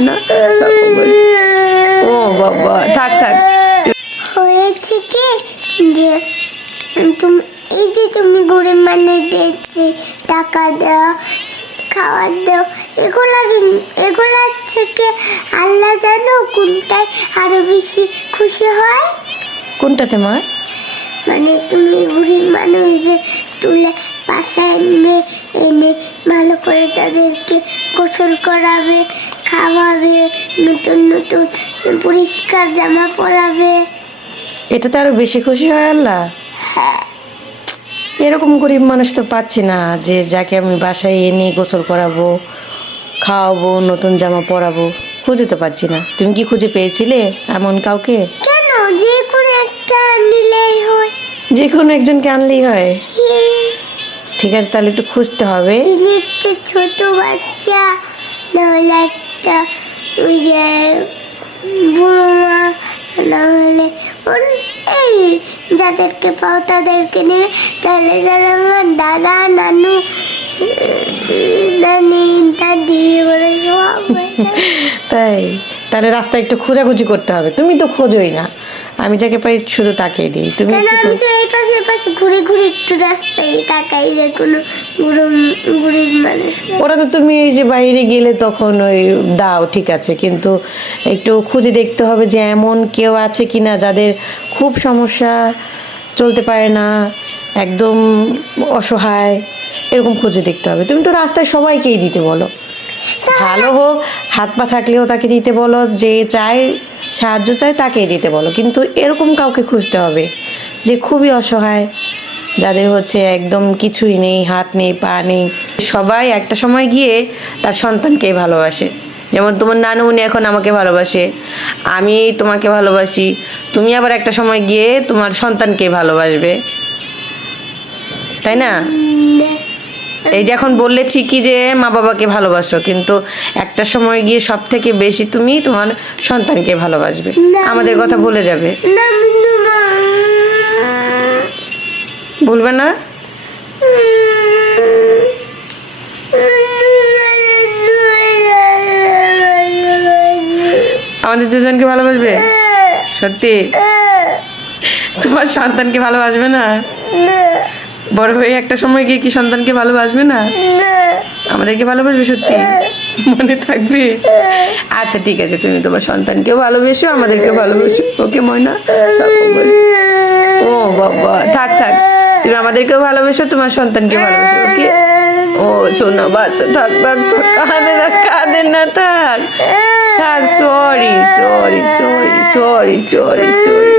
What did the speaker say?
ময়না। ও বাবা, থাক থাক। হয়েছে কি যে তুমি এই যে তুমি গরিব মানুষদের যে টাকা দাও, খাবার দাও, এগুলা থেকে আল্লাহ জানো কোনটায় আরো বেশি খুশি হয়? কোনটাতে মা? মানে তুমি গরিব মানুষদের তুলে বাসায় এনে ভালো করে তাদেরকে গোসল করাবে, খাওয়াবে, নতুন নতুন পরিষ্কার জামা পরাবে। এটাতে আরো বেশি খুশি হয় আল্লাহ? এরকম গরিব মানুষ তো পাচ্ছি না যে যাকে আমি বাসায় এনে গোসল করাবো, খাওয়াবো, নতুন জামা পরাবো। খুঁজে তো পাচ্ছি না। তুমি কি খুঁজে পেয়েছিলে এমন কাউকে? কেন, যে কোনো একটা নিলেই হয়। যে কোনো একজনকে আনলেই হয়? ঠিক আছে, তাহলে একটু খুঁজতে হবে। একটা ছোট বাচ্চা, নাহলে একটা ওই যে বুড়ো মা, নাহলে এই যাদেরকে পাও তাদেরকে নেবে। তাহলে যারা আমার দাদা, নানু, নানি, দাদি বলে সব হয়ে যাবে। তাই? তাহলে রাস্তায় একটু খোঁজাখুঁজি করতে হবে। তুমি তো খোঁজোই না, আমি যাকে পাই শুধু তাকেই দিই। তুমি কেন, আমি তো এই পাশে পাশে ঘুরে ঘুরে একটু রাস্তায় তাকাই যে কোনো গরিব মানুষ। ওরা তো তুমি এই যে বাইরে গেলে তখন ওই দাও, ঠিক আছে, কিন্তু একটু খুঁজে দেখতে হবে যে এমন কেউ আছে কিনা যাদের খুব সমস্যা, চলতে পারে না, একদম অসহায়, এরকম খুঁজে দেখতে হবে। তুমি তো রাস্তায় সবাইকেই দিতে বলো, ভালো হোক হাত পা থাকলেও তাকে দিতে বলো, যে চায় সাহায্য চায় তাকেই দিতে বলো, কিন্তু এরকম কাউকে খুঁজতে হবে যে খুবই অসহায়, যাদের হচ্ছে একদম কিছুই নেই, হাত নেই, পা নেই। সবাই একটা সময় গিয়ে তার সন্তানকেই ভালোবাসে। যেমন তোমার নানু, উনি এখন আমাকে ভালোবাসে, আমি তোমাকে ভালোবাসি, তুমি আবার একটা সময় গিয়ে তোমার সন্তানকেই ভালোবাসবে, তাই না? এই যে এখন বললে ঠিকই যে মা বাবাকে ভালোবাসো, কিন্তু একটা সময় গিয়ে সব থেকে বেশি তুমি তোমার সন্তানকে ভালোবাসবে, আমাদের কথা ভুলে যাবে। ভুলবে না? আমাদের দুজনকে ভালোবাসবে সত্যি? তোমার সন্তানকে ভালোবাসবে না? বড় হয়ে একটা সময় গিয়ে কি সন্তানকে ভালোবাসবে না? আমাদেরকে ভালোবাসবে সত্যি? মনে থাকবে? আচ্ছা ঠিক আছে, তুমি তোমার সন্তানকেও ভালোবেসো, আমাদেরকেও ভালোবেসো। ওকে ময়না? ও বাবা, থাক থাক, তুমি আমাদেরকেও ভালোবেসো, তোমার সন্তানকেও ভালোবেসো। ওকে? ও শোনো বাচ্চা, থাক থাক থাক, কাঁদে না, থাক থাক, sorry sorry sorry sorry sorry sorry.